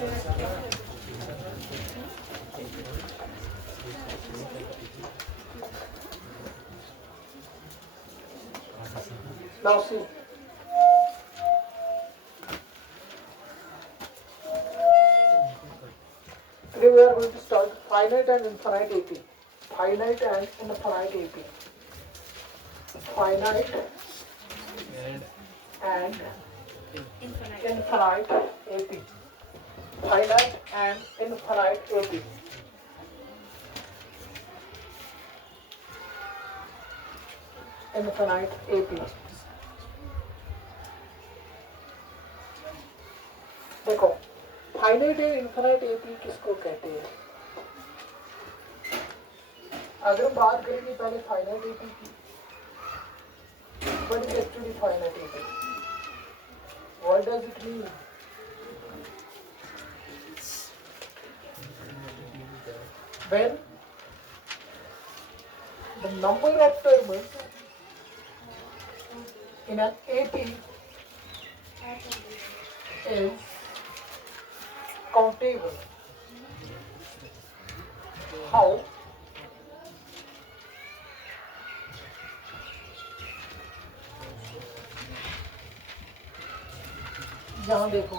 Now see. Today we are going to start finite and infinite AP. Finite and infinite AP. Finite and infinite AP. Finite and infinite AP. Infinite AP. देखो finite and infinite AP किसको कहते हैं? अगर हम बात करेंगे पहले finite AP की, what is actually finite AP? What does it mean? When the number of terms in an AP is countable. How? यहाँ देखो,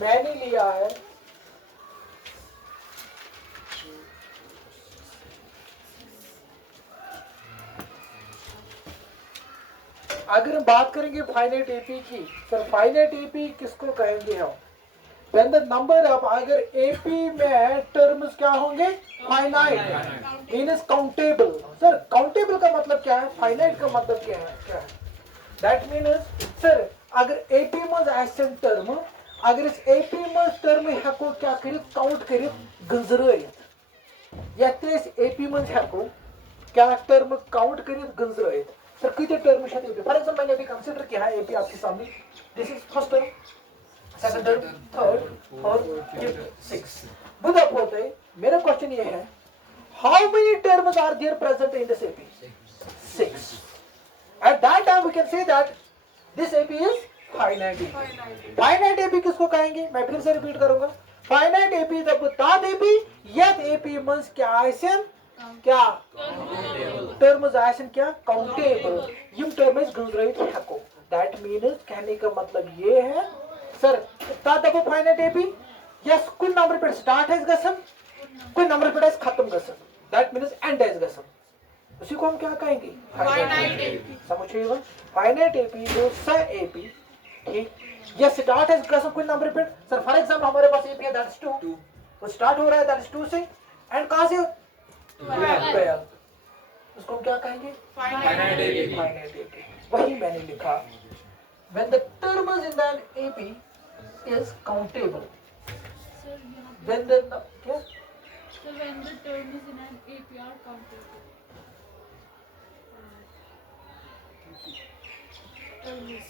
मैंने लिया है अगर हम बात करेंगे फाइनाइट एपी की, सर फाइनाइट एपी किसको कहेंगे हम? When the number of अगर एपी में टर्म्स क्या होंगे? Finite means countable. Sir countable का मतलब क्या है? फाइनाइट का मतलब क्या है? दैट मीन्स सर अगर एपी में एसेंट टर्म, अगर इस एपी में टर्म हेको क्या करित? काउंट करित गंजरायत. या इस एपी में हेको क्या टर्म काउंट करित गंजरायत. सर कितने टर्म है एपी? फॉर एग्जांपल मैंने अभी कंसीडर किया है एपी आपके सामने. This is first term, second term, third, fourth, fifth, six. बुधा होते मेरा क्वेश्चन ये है, how many terms are there present in this AP? 6. At that time we can say that this AP is finite AP. Finite AP किसको कहेंगे? मैं फिर से रिपीट करूंगा. फाइनाइट एपी तब ताद एपी यद एपी मींस क्या आइसन क्या टर्म्स आइसन क्या काउंटेबल. यम टर्म्स गुजराइत हको. दैट मीन्स कहने का मतलब ये है सर ताद दबो फाइनाइट एपी यस कुल नंबर पे स्टार्ट है गसन, कुल नंबर पे खत्म गसन. दैट मीन्स एंड है गसन. उसी को हम क्या कहेंगे? Finite AP. समझिएगा फाइनाइट एपी जो स एपी ठीक ये स्टार्ट है गसन कुल नंबर पे. सर फॉर एग्जांपल हमारे पास एपी है दैट इज 2. वो स्टार्ट हो रहा है दैट इज 2 से एंड कहां से 12. उसको हम क्या कहेंगे? Finite AP. Finite AP. वही मैंने लिखा. When the terms in that AP is countable. Sir, When the क्या? so when the terms in an AP are countable. Terms.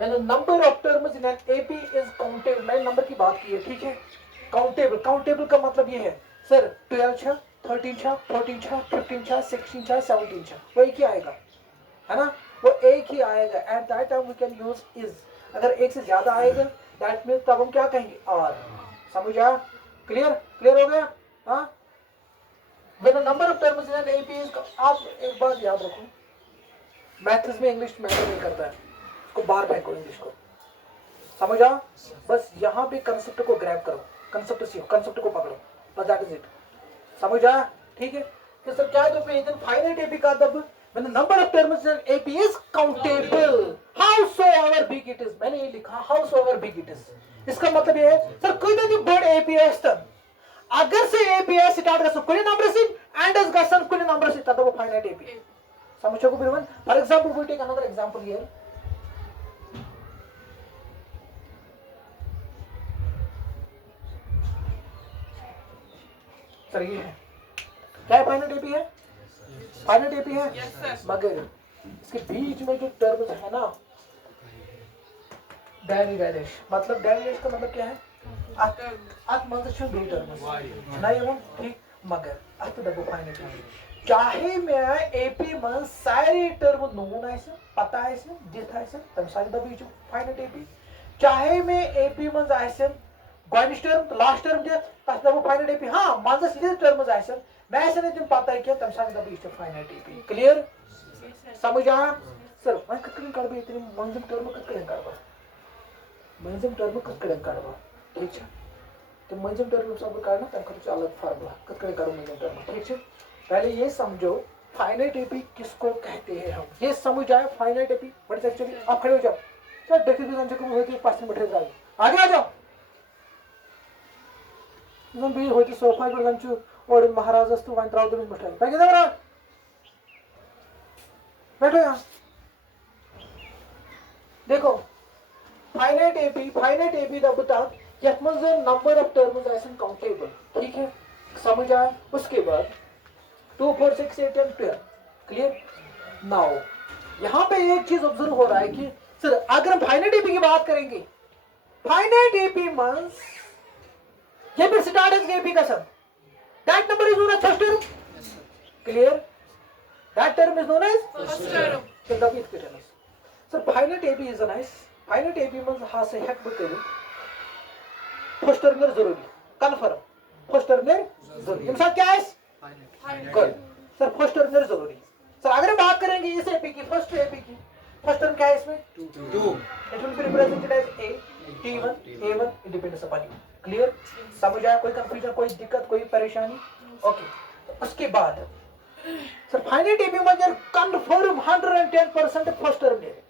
When the number of terms in an AP is countable. मैंने number की बात की है ठीक है. Countable. Countable का मतलब ये है सर 12 छा, 13 छा, 14 छा, 15 छा, 16 छा, 17 छा. वही क्या आएगा है ना? वो एक ही आएगा. At that time we can use is. अगर एक से ज्यादा आएगा दैट मीन्स तब हम क्या कहेंगे? आर. समझ आया? क्लियर? क्लियर हो गया? हाँ. When the number of terms in an AP is, आप एक बात याद रखो, मैथ्स में इंग्लिश मैटर नहीं करता है. इसको बार फेंको इंग्लिश को. समझ आ? बस यहाँ पे कंसेप्ट को ग्रैब करो, कंसेप्ट सीखो, कंसेप्ट को पकड़ो. बस दैट इज इट. समझ आया? ठीक है. तो सर क्या तो फाइनाइट एपी का तब when the number of terms in AP is countable, howsoever big it is. मैंने ये लिखा howsoever big it is. इसका मतलब ये है सर कोई भी बड़ APS तब अगर से APS स्टार्ट कर सकते कोई नंबर से एंड इज गसन कोई नंबर से तब वो फाइनाइट AP. समझो को बिरवन. For example we take another example here. Sir ये है क्या है? फाइनाइट AP है. फाइनाइट एपी है. मगर इसके बीच में जो टर्म्स है ना डैनिश, मतलब डैनिश का मतलब क्या है? अत मंद शुभ भी टर्म्स नहीं हम ठीक. मगर अत डबो फाइनाइट एपी चाहे मैं एपी में सारे टर्म नोन आइस पता आइस दिथ आइस तम साथ दबी फाइनाइट एपी चाहे मैं एपी में आइस गोनिश टर्म लास्ट टर्म दिथ तथ दबो फाइनाइट एपी हाँ मंजस ये टर्म्स आइस मैं आइस तम पता क्या तम साथ दबी फाइनाइट एपी क्लियर समझ आया सर वह कत कर मंजम टर्म कत कर मंजम टर्म कत कर ठीक है तो मंजम टर्म सब करना तम खर्च अलग फार्मूला कत कर मंजम टर्म ठीक है पहले ये समझो फाइनाइट एपी किसको कहते हैं हम ये समझ आए finite AP what is actually आप खड़े हो जाओ सर देखिए भी संजय को होती 5 मिनट बैठे आगे आ जाओ तुम भी होती सोफा पर लंचू और महाराज अस्तु वन त्राव दो मिनट बैठे बैठे जरा बैठो यहाँ देखो फाइनाइट एपी द बता यथ में नंबर ऑफ टर्म्स आइसन काउंटेबल ठीक है समझ आया उसके बाद 2 4 6 8 and 12 क्लियर नाउ यहाँ पे एक चीज ऑब्जर्व हो रहा है कि सर अगर हम फाइनाइट एपी की बात करेंगे फाइनाइट एपी मींस ये भी स्टार्ट एज एपी का सब that number is known as first term clear that term is known as first term so that is good sir finite ap is a nice finite ap means ha se hek bukeli first terminal जरूरी confirm first terminal जरूरी ये क्या है good sir first terminal जरूरी sir अगर हम बात करेंगे इस एपी की फर्स्ट टर्म क्या है इसमें 2 it will be represented as a t1 a1 it depends upon you clear समझ आया कोई कंफ्यूजन कोई दिक्कत कोई परेशानी ओके उसके बाद सर फाइनाइट एपी में कंफर्म 110% फर्स्ट टर्म है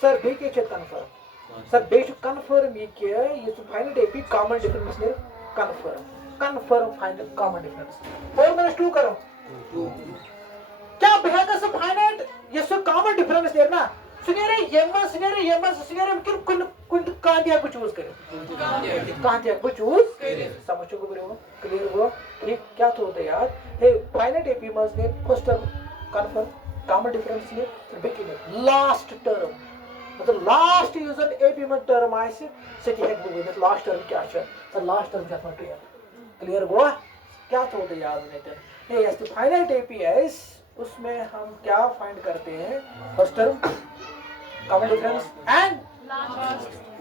सर बे के कंफर्म सर बे कंफर्म ये क्या ये तो फाइनाइट एपी कॉमन डिफरेंस ने कंफर्म फाइनल कॉमन डिफरेंस 4 - 2 करो क्या बेहतर से फाइनाइट ये सो कॉमन डिफरेंस है ना सुनेरे यम कुन कांदिया को चूज करे कांदिया को चूज समझो को बरो क्लियर हुआ ठीक क्या तो होता है यार हे फाइनाइट एपी मस ने first term confirm common difference ने बेकी ने लास्ट टर्म मतलब लास्ट यूजर एपी में टर्म आए से सिटी हेड में लास्ट टर्म क्या है तो लास्ट टर्म क्या है क्लियर हुआ क्या तो होता है याद नहीं तो ये ऐसे फाइनाइट एपीएस उसमें हम क्या फाइंड करते हैं first term common difference and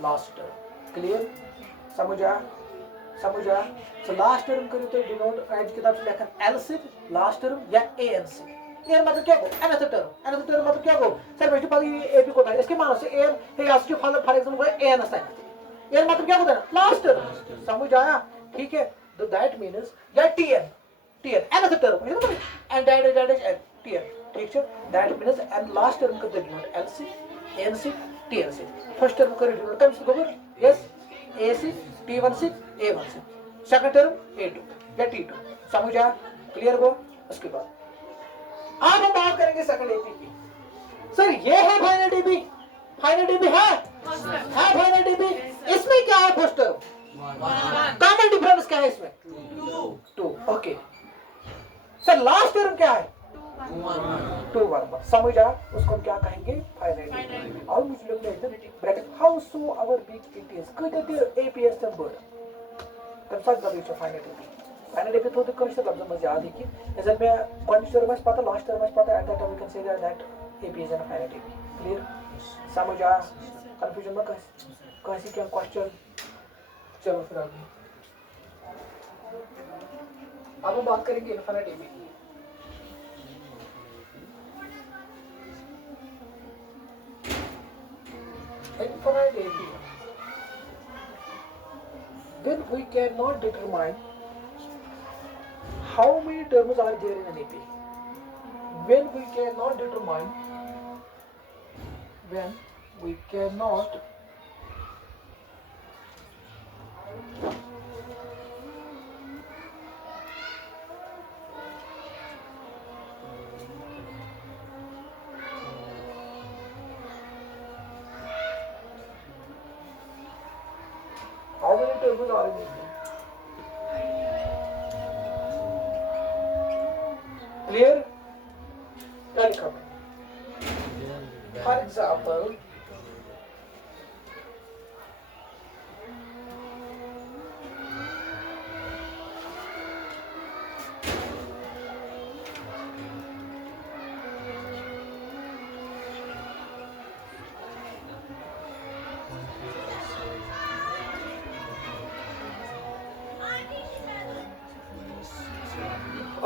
last term clear समझ आया सो लास्ट टर्म करो तो डिनोट एज किताब से लिखा एलसिफ लास्ट टर्म या एएनसी एन मतलब क्या हो अनदर टर्म मतलब क्या हो सर बेस्ट पास ये एपी को था इसके मानो से एन हे ask for example n assign n मतलब क्या होता है लास्ट टर्म समझ आया ठीक है तो दैट मींस या TN another term and that is TN ठीक है that means and last term का डिनोट एलसी एनसी टीएनसी फर्स्ट टर्म का डिनोट कम से कम यस एसी टी16 ए16 सेकंड टर्म ए2 या टी2 समझ आया क्लियर हो उसके बाद अब हम बात करेंगे सेकंड एपी की सर ये है फाइनाइट एपी है फाइनाइट एपी इसमें क्या है फर्स्ट टर्म कॉमन डिफरेंस क्या है इसमें 2 ओके सर लास्ट टर्म क्या है 2 1 समझ आ उसको हम क्या कहेंगे फाइनाइट और मुझे लोग एकदम bracket how so our big it is cut APs number तब तक the finite AP finite AP तो कम से कम मजा याद है कि जैसे मैं कौन टर्म में पता लास्ट टर्म में पता at that we can say that AP is an finite AP clear समझ आ कंफ्यूजन में कैसे क्या क्वेश्चन चलो फिर आगे अब हम बात करेंगे इनफिनिट एपी की infinite AP then we cannot determine how many terms are there in an AP when we cannot how many terms are in AP clear welcome for example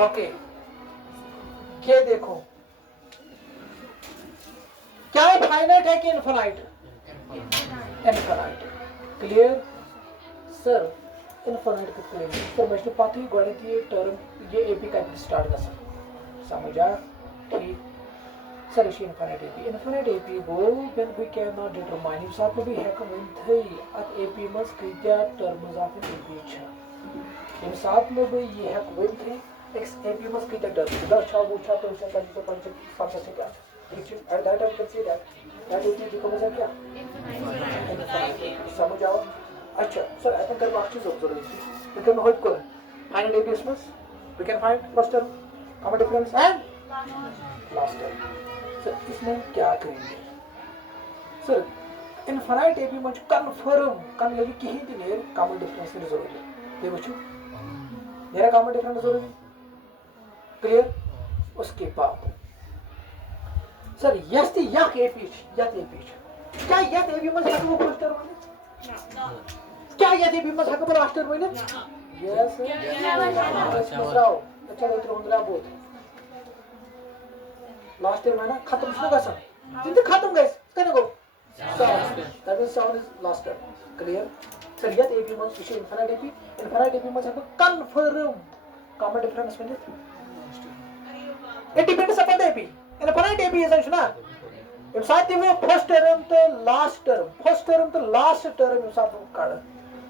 okay, ये देखो क्या है, फाइनाइट है कि infinite? Infinite. Clear sir? Infinite किस करेंगे sir? मैं पाती ही गणितीय टर्म ये एपी का स्टार्ट कर सकता, समझ आया? ठीक सर, ये infinite AP go when we can not determine if साथ में भी है कमेंट थे at एपी मस क्या टर्म्स ऑफ एपी छ इन साथ में भी ये है कमेंट थे एक्स एपी मस क्या टर्म्स द छ वो छ तो से कर तो पंच सब से क्या ठीक है? Eight that time can see that AP becomes क्या इनफाइनाइट, समझ आओ? अच्छा सर, आई थिंक कर बाकी चीज ऑब्जर्व कीजिए, वी कैन होल्ड को final AP must we can find first term common difference and last term. Sir इसमें क्या करेंगे सर? इनफाइनाइट एपी मज कन्फर्म कन लगी कहीं भी नहीं कॉमन डिफरेंस की जरूरत है, ये वचो मेरा कॉमन डिफरेंस जरूरी। क्लियर? उसके बाद सर यस यक एपी यत एपी क्या यत एपी मज हकबो फर्स्ट टर्म वन क्या यत एपी मज हकबो लास्ट टर्म वन? यस मसराओ अच्छा तो होंदरा बोथ लास्ट टाइम है ना खत्म शुरू कर सन जिंदगी खत्म गाइस कहने को that is sound is last time. Clear sir? यत एपी मस इशू इनफाइनाइट एपी मस है कंफर्म कॉमन डिफरेंस में it depends upon the AP infinite AP is ना इन साथ ही वो फर्स्ट टर्म तो लास्ट टर्म इन साथ वो काढ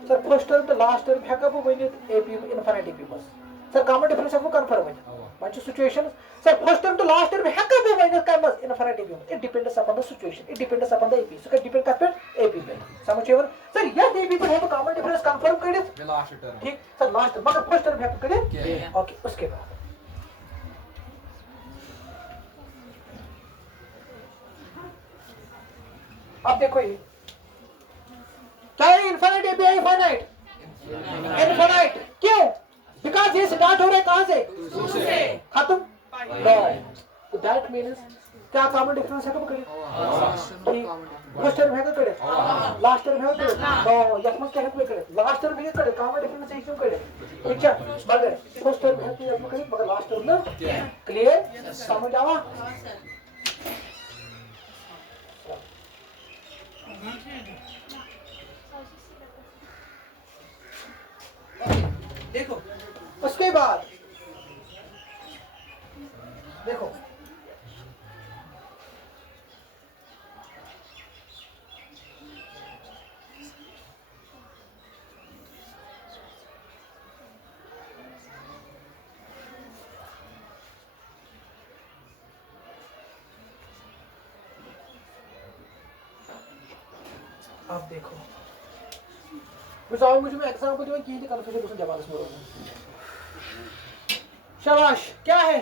सर फर्स्ट टर्म तो लास्ट टर्म है कब बनित एपी इनफाइनाइट एपी मस सर कॉमन डिफरेंस है कंफर्म है bunch of situations sir first term to last term है कब बनित का मस infinite AP it depends upon the situation, it depends upon the AP, so it depend करते AP पे समझिए सर यह AP पर है तो कॉमन डिफरेंस कंफर्म कर दे लास्ट टर्म ठीक सर लास्ट मगर फर्स्ट टर्म है कर दे ओके। उसके बाद अब देखो ये क्या है इनफाइनाइट एपी है इनफाइनाइट क्यों? बिकॉज ये स्टार्ट हो रहा है कहां से? खत्म नो तो दैट मींस क्या कॉमन डिफरेंस है कब करे ठीक फर्स्ट टर्म है करे लास्ट टर्म है करे नो यस मत क्या है करे लास्ट टर्म है करे कॉमन डिफरेंस है क्यों करे ठीक है? मगर फर्स्ट टर्म है तो यस करे मगर लास्ट टर्म ना क्लियर समझ आवा? देखो उसके बाद देखो अब देखो मुझे एग्जांपल जो की थी कन्फ्यूजन उसने जवाब इसमें शाबाश क्या है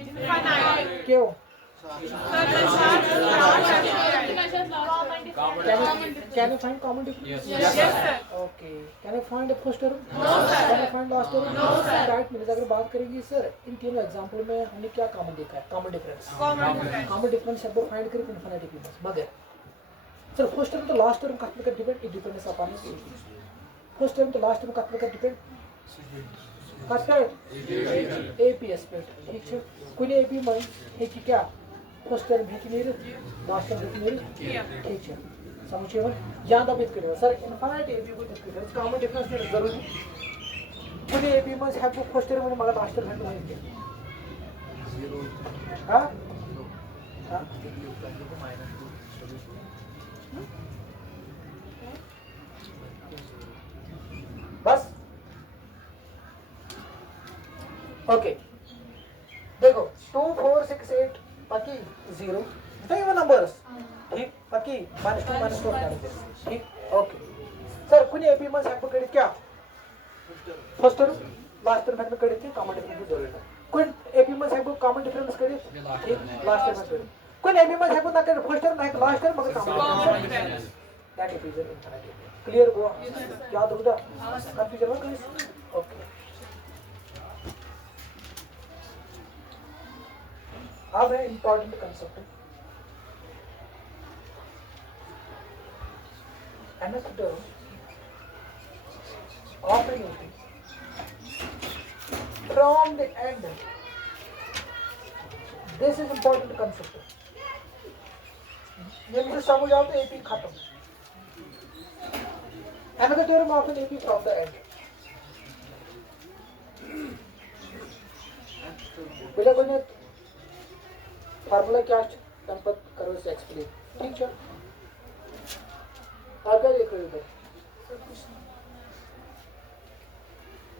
इनफाइनाइट क्यों? Can you find common difference? Yes sir. Okay. Can you find the first term? No sir. Can you find last term? No sir. Right मेरे अगर बात करेंगे सर इन तीनों एग्जांपल में हमने क्या कॉमन देखा है? कॉमन डिफरेंस है वो फाइंड करें इनफाइनाइट एपी मस मगर सर फर्स्ट टर्म तो लास्ट टर्म का depend it depends upon first term तो लास्ट टर्म का डिपेंड करता है एपी एस्पेक्ट ठीक है? कोई एपी में है कि क्या फर्स्ट टर्म है कि नहीं लास्ट टर्म है कि नहीं ठीक है? समझिए याद अब करिए सर इनफाइनाइट एपी को डिफरेंस कॉमन डिफरेंस जरूरी कोई एपी में है वो फर्स्ट टर्म में मगर लास्ट टर्म है तो है हां हां बस ओके। देखो 2 4 6 8 बाकी 0 ये नंबर्स ठीक बाकी -2 ठीक ओके। सर कुछ एपी में आपको क्रेडिट क्या फर्स्ट टर्म लास्ट टर्म में क्रेडिट थी कॉमन डिफरेंस की जरूरत है कोई एपी में आपको कॉमन डिफरेंस क्रेडिट ठीक लास्ट टर्म में कोई एपी में आपको ना कर फर्स्ट टर्म ना लास्ट टर्म मगर common difference that is infinite clear हुआ याद होगा कंफ्यूजन हो गई ओके। अब है important concept nth term of an AP from the end this is important concept. ये मुझे समझ आओ तो एपी खत्म। Another term of an AP from the end. बेटा कोई ने फार्मूला क्या संपत करो से एक्सप्लेन, ठीक है? आप क्या देख रहे हो इधर?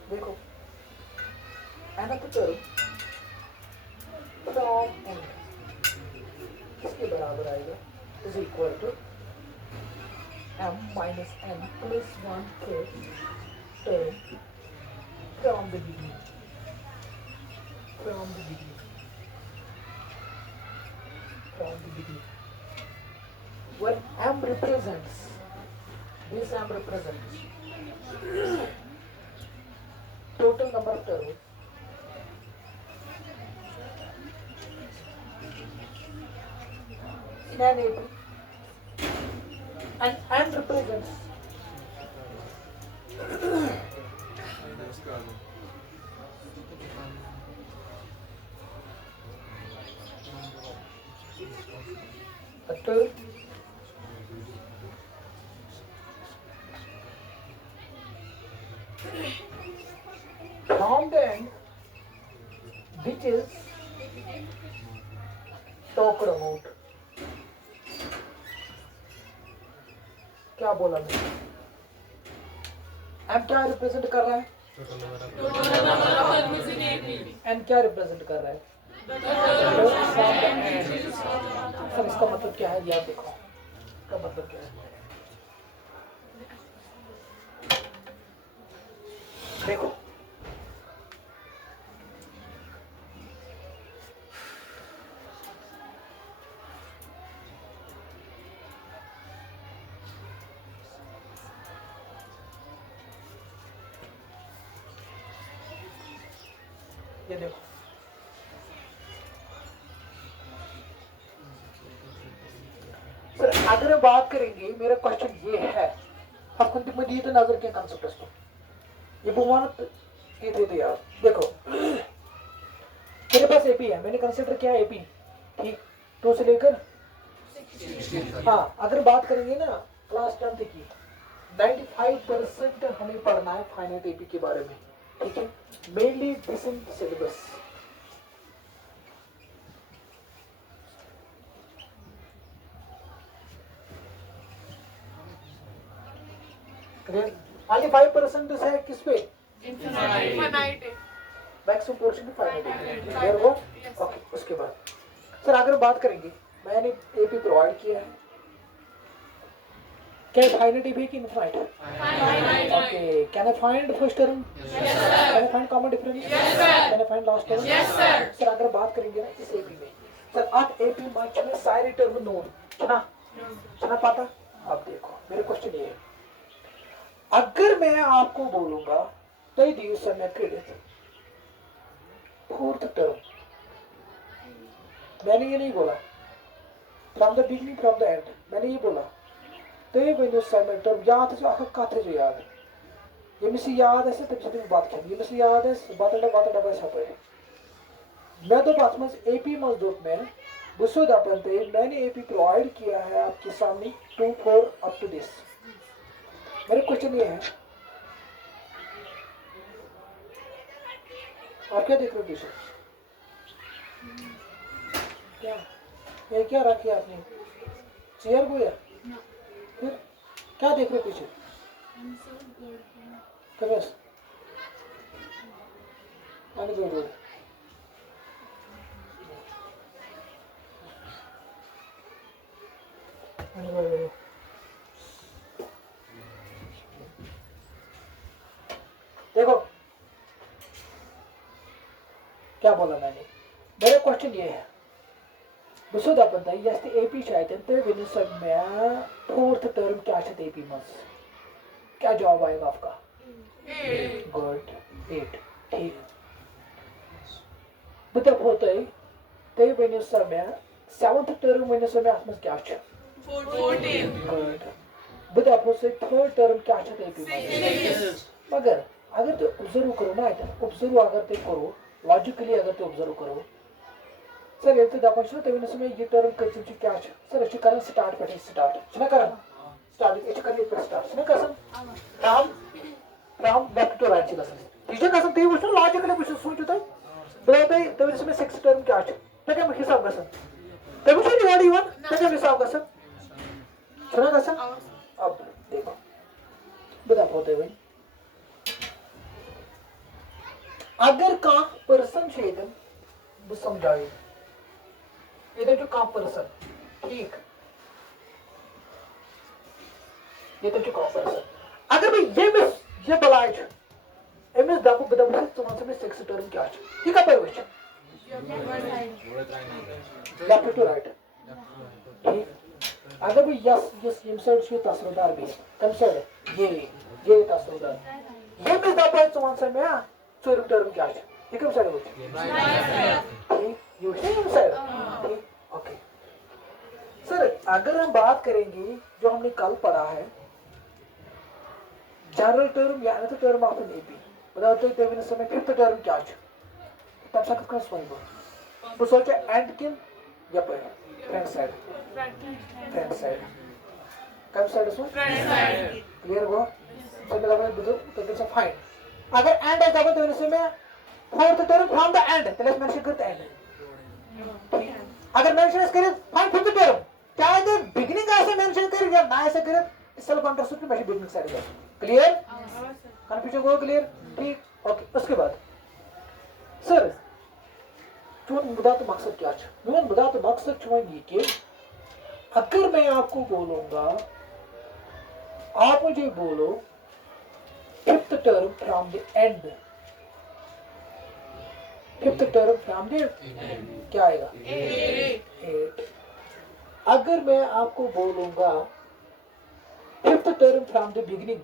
देखो another term from end किसके बराबर आएगा? is equal to m minus n plus 1 third term from the beginning. From the beginning. From the beginning. When m represents, this m represents total number of terms in an AP, and n represents a term from the end which is talked about. क्या बोला मैं? M क्या represent कर रहा है? N क्या represent कर रहा है? सर इसका मतलब क्या है? याद देखो इसका मतलब क्या है? देखो ये देखो सर अगर हम बात करेंगे, मेरा क्वेश्चन ये है, आप कुछ मुझे तो नजर के कंसेप्ट इसको ये भगवान ये थे यार। देखो मेरे पास एपी है, मैंने कंसिडर किया एपी, ठीक, 2 से लेकर हाँ, अगर बात करेंगे ना क्लास 10 की 95% हमें पढ़ना है फाइनाइट एपी के बारे में, ठीक है, mainly this in syllabus. only 5% है किस पे? मैक्सिमम पोर्शन फाइनाइट है। ओके, उसके बाद सर अगर बात करेंगे, मैंने एपी प्रोवाइड किया है, क्या फाइनाइट एपी की infinite? Okay, can I find first term? Can I find common difference? Can I find last term? Sir अगर बात करेंगे ना इस एपी में, सर आप एपी मैच में सारे टर्म नोन सुना पाता? अब देखो मेरे क्वेश्चन ये है, अगर मैं आपको बोलूंगा तो दिवस में क्रेडिट फोर्थ टर्म, मैंने ये नहीं बोला from the beginning from the and, मैंने ये बोला तो ये बनो समय टर्म याद है जो आखिर कथ जो याद है, ये मिस याद है तब से बात कर, ये मिस याद है बात बस है मैं तो बात में एपी मजदूर में बुसो दपन पे मैंने एपी प्रोवाइड किया है आपके सामने 2 4 अप टू दिस। मेरे क्वेश्चन ये है, आप क्या देख रहे हो पीछे? क्या ये क्या रखी आपने? चेयर को या फिर क्या देख रहे हो पीछे? क्या बस आने दो। देखो क्या बोला मैंने, मेरा क्वेश्चन ये है, बुसुद अपन था यस्त एपी शायद तो विन सब में फोर्थ टर्म क्या शायद एपी मस क्या जवाब आएगा आपका? गुड 8, ठीक। मतलब होता है तो विन सब में 7th टर्म विन सब में आसमस क्या शायद 14, गुड। बता आपको से 3rd टर्म क्या शायद एपी मस, मगर अगर तो ऑब्जर्व करो ना, ऑब्जर्व अगर तो करो लॉजिकली, अगर तो ऑब्जर्व करो सर ये तो दपन तुम मे यह टर्म कम क्या सर कर स्टार्ट पे स्टार्ट कर स्टार्ट कर start from from left to right यह गसान तुम वो लॉजिकली वो सोचो तुम बह तुम मे सिक्स टर्म क्या कम हिसाब गसान तुम वो योर कम हिसाब गसान गसान अब देखो बह दपो तुम वो अगर कह पर्सन बह समझाई ये कह पर्सन ठीक ये कह पर्सन अगर बह ये बलाय अमिस दप बह दप वन मे सिक्स टर्म क्या यह कप वो लेफ्ट टू राइट ठीक अगर बह यस यम साइड तसरुदार बह कम साइड ये तसरुदार यमिस दप वन सा मे चोर टर्म क्या यह कम साइड वो यम साइड ठीक ओके सर अगर हम बात करेंगे जो हमने कल पढ़ा है जनरल टर्म या तो टर्म ऑफ एन एपी बताओ तो तब समय फिफ्थ टर्म क्या तब तक कस वन बह सोचा एंड किन यप फ्रंट साइड कम साइड क्लियर गो तो फाइन अगर एंड है तब तो समय fourth term from the and तेल मेंशन करते एंड अगर मेंशन कर फाइन फिफ्थ टर्म चाहे बिगिनिंग ऐसे मेंशन कर या ना ऐसे कर सेल्फ अंडरस्टूड में बिगिनिंग साइड है क्लियर कंफ्यूजन हो क्लियर ठीक ओके उसके बाद सर चुन मुद्दा तो मकसद क्या है मेरा मुद्दा तो मकसद चुन ये कि अगर मैं आपको बोलूंगा आप मुझे बोलो fifth term from the end fifth term from the क्या आएगा 8 अगर मैं आपको बोलूंगा fifth term from the beginning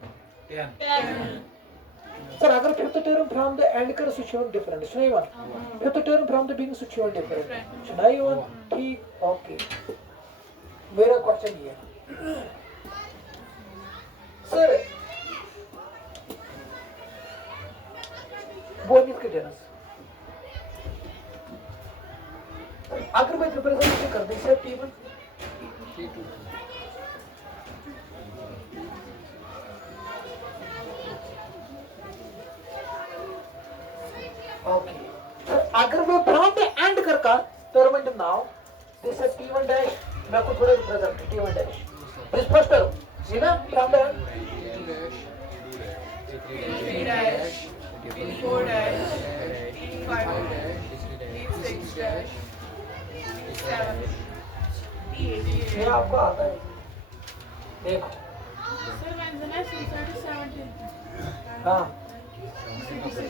10 sir अगर fifth term from the end कर सु different fifth term from the beginning सु डिफरेंट ठीक ओके मेरा क्वेश्चन ये है सर बोनित के जनस अगर मैं रिप्रेजेंटेशन कर दूं सर टी1 T2 ओके अगर मैं फ्रॉम द एंड कर का term and now this is टी1 डैश मैं को थोड़ा रिप्रेजेंट टी1 डैश दिस फर्स्ट टर्म सी ना from the end T2 dash T4 dash, T5 dash, T6 dash, T7, T8. ये आपको आता है देखो Sir, when the next result is 17. हाँ 17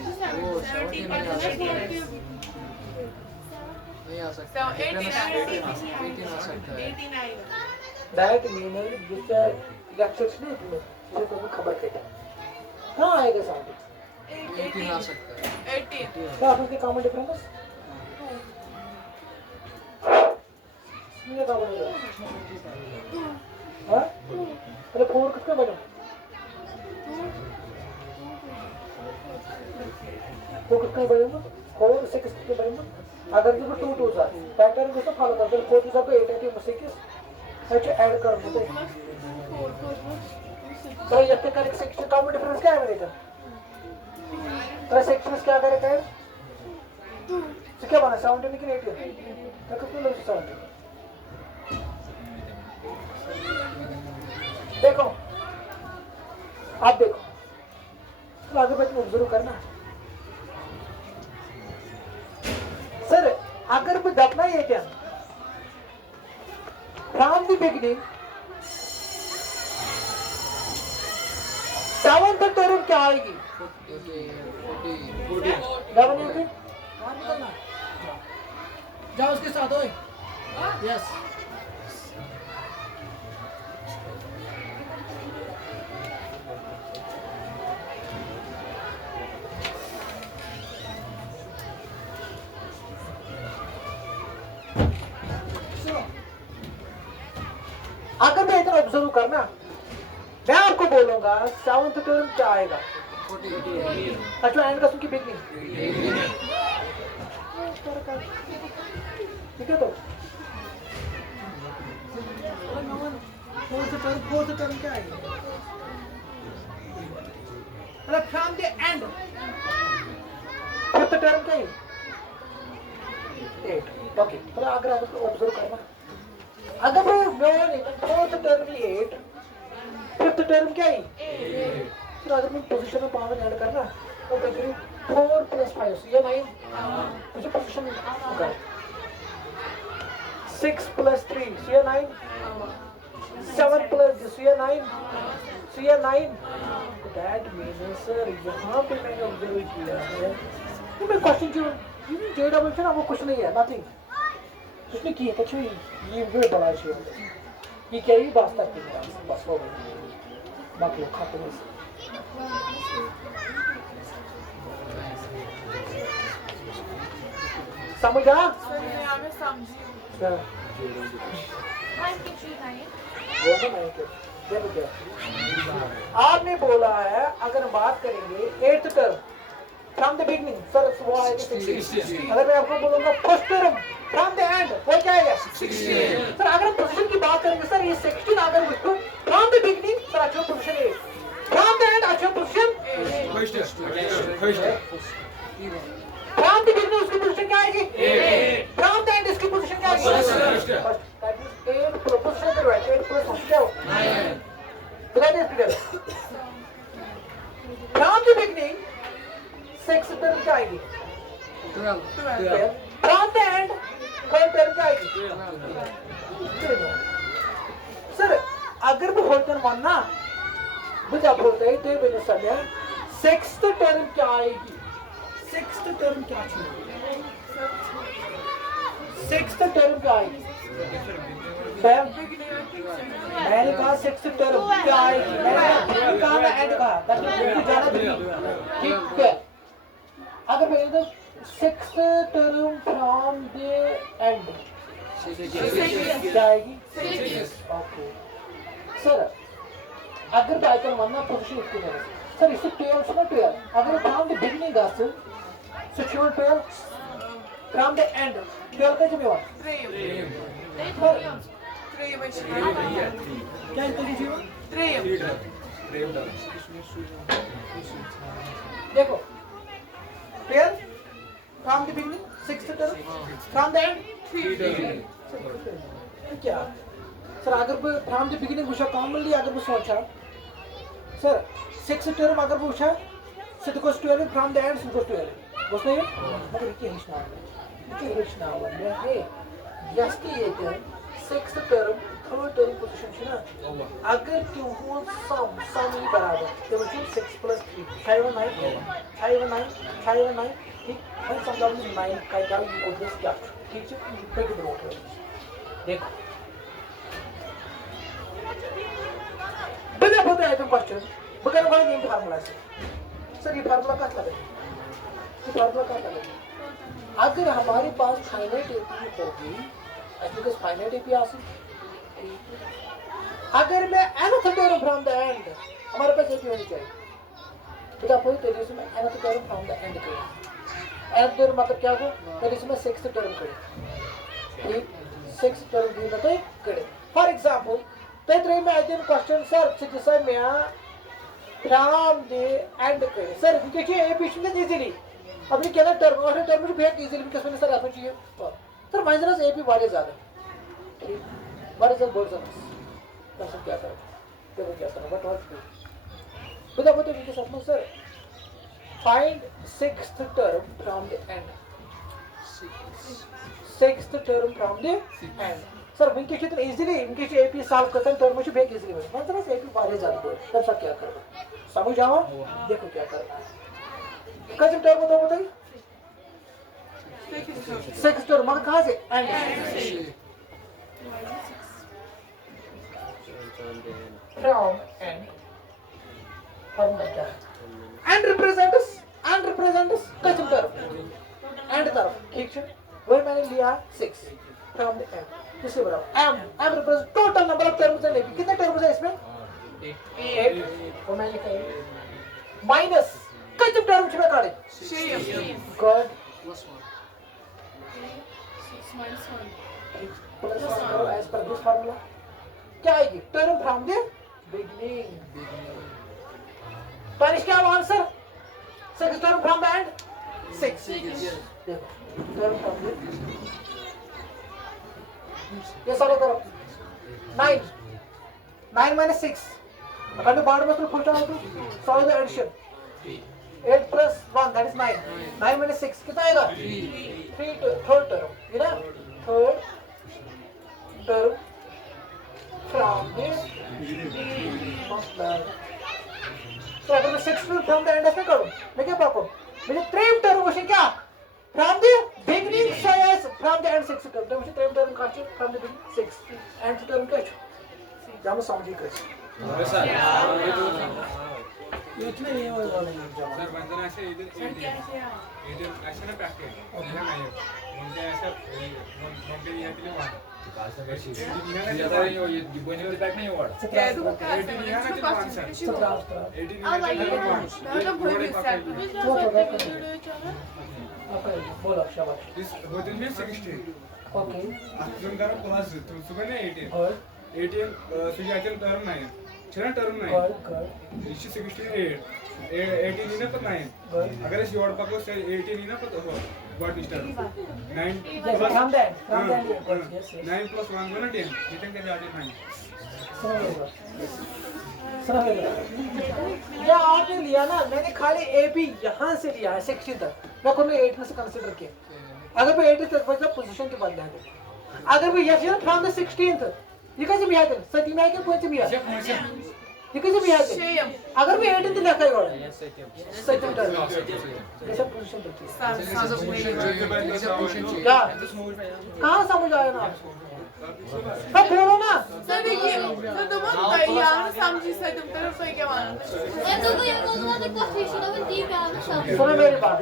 When the next one cube. नहीं आ So सकता 89, 18 आ सकता है 89. दैट मीनिंग जिससे लेक्चर्स नहीं तुम्हें जिसे तुम्हें खबर कहते हैं कहाँ आएगा साउंड 18 आ सकता है 18. क्या आपके कॉमन डिफरेंस ये कॉमन है हाँ अरे 4 किसका बना 4 किसका बना 4 6 किसका बना अगर जो 2 2 सा पैटर्न को फॉलो करते हैं 4 2 सा को 8 8 में से किस अच्छा ऐड कर दो 4, 4, 4. तो ये तक करेक्ट सेक्शन कॉमन डिफरेंस क्या है मेरे तो सेक्शंस क्या करेगा है तो क्या बना 17 की 18 तक कितना लोग 17 देखो आप देखो तो आगे बैठ के ऑब्जर्व करना सर अगर मैं दबना ये क्या from the beginning seventh term क्या आएगी 11 जाओ उसके साथ हो यस अगर मैं इतना ऑब्जर्व करना मैं आपको बोलूंगा सेवंथ टर्म क्या आएगा अच्छा एंड का की बिगनिंग ठीक है तो फोर्थ टर्म क्या आएगी? मतलब from the end fifth term क्या है? 8 ओके। तो अगर आप ऑब्जर्व करना अगर मैं फोर्थ टर्म 8 फिफ्थ टर्म क्या है? 8 फिर अगर मैं पोजीशन में पावर ऐड करना तो देखिए 4 + 5 ये 9 मुझे पोजीशन होगा 6 + 3 ये 9 7 + this ये 9 so ये 9 that means sir यहाँ पे मैंने ऑब्जर्व किया है तो मैं क्वेश्चन जो जे डबल से ना वो कुछ नहीं है नथिंग कुछ नहीं किया कुछ नहीं ये वो बड़ा शेयर है ये क्या ही बात तक है बस हो गई बाकी लोग खाते हैं समझ आ यहाँ में समझी सर वो ना मैं क्या देखो क्या आपने बोला है अगर बात करेंगे 8th term from the beginning sir वो आएगा 16 अगर मैं आपको बोलूंगा first term from the and वो क्या आएगा 16 सर अगर हम पोजीशन की बात करेंगे सर ये 16 अगर उसको from the beginning sir actual position 8 from the and actual position from the beginning उसकी पोजीशन क्या आएगी 8 फ्रॉम द एंड इसकी पोजीशन क्या आएगी फर्स्ट दैट इज 8 पोजीशन करवाए 8 प्लस 1 क्या हो 9 बता दे student from the beginning 6 term क्या आएगी 12 from the end third term क्या आएगी सर अगर वो होल टर्म 1 ना मुझे आप बोलते हैं तो मैंने समझा 6th टर्म क्या आएगी 6th टर्म क्या चाहिए 6th टर्म क्या आएगी मैंने कहा 6th टर्म क्या आएगी मैंने कहा ना एंड कहा ताकि जाना नहीं ठीक है अगर मैं इधर 6th term from the end क्या आएगी ओके सर अगर बाइकन वरना पोजीशन इसको देना सर इससे 12 से ना 12 अगर फ्रॉम द बिगिनिंग गास so 12 फ्रॉम द एंड 12 का जब हुआ क्या इतना कीजिए देखो 12 from the beginning 6th term from the end क्या सर अगर वो फ्रॉम द बिगिनिंग पूछा कॉमनली अगर वो सोचा सर 6th टर्म अगर पूछा so it goes 12 from the end so it goes 12 बस नहीं मगर ये हिस्सा है जस्ट ये term 6th term 3rd term position है ना अगर क्यों हो सम ही बराबर तो वो 6 + 3 5 9 ठीक है समझा 9 का क्या ये कोड क्या ठीक है टेक इट नोट देखो बता बता है तुम क्वेश्चन बगैर वाला गेम फार्मूला से सर ये फार्मूला क्या लगे ये फार्मूला क्या लगे अगर हमारे पास फाइनाइट एपी होगी बिकॉज़ फाइनाइट एपी आ सकती अगर मैं nth term from the and हमारे पास एपी होनी चाहिए तो आप तेरे से मैं nth term from the end करें nth टर्म मतलब क्या हो तेरे से मैं 6th टर्म करें ठीक 6th टर्म भी बताए करें फॉर एग्जांपल तो इतने में आई थिंक क्वेश्चन सर जैसा मैं फ्रॉम द एंड करें सर देखिए ए पिछले इजीली अभी क्या टर्म और टर्म में भेज इजीली किस में सर आपको चाहिए सर माइनस एपी वाले ज्यादा ठीक वाले ज्यादा बहुत ज्यादा सर क्या करें देखो क्या करना बट व्हाट बता बता इनके साथ में sir find 6th term from the and 6th term from the end sir इनके क्षेत्र इजीली इनके एपी सॉल्व करते हैं टर्म में भेज इजीली मतलब एपी वाले ज्यादा तब सब क्या करना समझ आओ देखो क्या करना कैसे टर्म बताओ बताइए 6th टर्म मतलब कहाँ से एंड फ्रॉम एंड क्या एंड रिप्रेजेंट्स कैसे टर्म एंड तरफ ठीक है वही मैंने लिया 6 फ्रॉम द एंड किसके बराबर M represent total number of terms है कितने टर्म्स है इसमें 8 और मैंने लिखा माइनस कितने टर्म्स में काटे 6 गुड 6 minus 1. प्लस 1 करो एज पर दिस फार्मूला क्या आएगी टर्म फ्रॉम द बिगिनिंग पनिश क्या answer 6 term from the end 6 देखो टर्म फ्रॉम द ये सॉल्व करो 9 9 minus 6 अगर तो बार में तो full term to solve the addition 8 plus 1 that is 9 9 minus 6 कितना आएगा 3 थर्ड टर्म ये ना थर्ड टर्म फ्रॉम द मतलब तो अगर मैं 6 फ्रॉम द एंड ऐसे करूं मैं क्या पाको मुझे थर्ड टर्म वशी क्या from the beginning size from the end 6 कर तो मुझे थर्ड टर्म का from the beginning 6 and term क्या है जाम समझी कर इतने ये वाला नहीं जमा सर बंदना ऐसे इधर 18 ऐसे ना पैक है इधर नहीं है उनके ऐसे उनके ये के लिए वन ज्यादा ये बनी वाली पैक नहीं हुआ Yeah, do Eighteen, yeah, you I did one, sir. 18 I like it. Não, foi isso. Which one is the video channel? Okay बोलो शाबाश दिस होते हैं 16 ओके तुम करो प्लस तुम सुबह ने 18 और 18 सुजाचल टर्म 9 छना टर्म 9 गुड इसी 16 8 18 ना पता 9 गुड अगर इस योर पको से 18 ना पता हो व्हाट इज टर्म 9 जैसे फ्रॉम दैट यस 9 plus 1 1 10 जितने के जाते 9 सुनो ये आपने लिया ना मैंने खाली ए बी यहाँ से लिया है 16 तक मैं खुद 8 में से कंसीडर किया अगर मैं 8 तक मतलब पोजीशन के बाद है अगर मैं यस फ्रॉम द 16th ये कैसे भी आते सती में आके पहुंचे भी आते ये कैसे भी आते अगर मैं 18 तक लिखा है और सेकंड टर्म कैसे पोजीशन रखी क्या कहां समझ आया ना अब बोलो ना Sir, देखिए, sir, तुम यहाँ ना समझी सर तुम तरफ से क्या माना? सुनो मेरी बात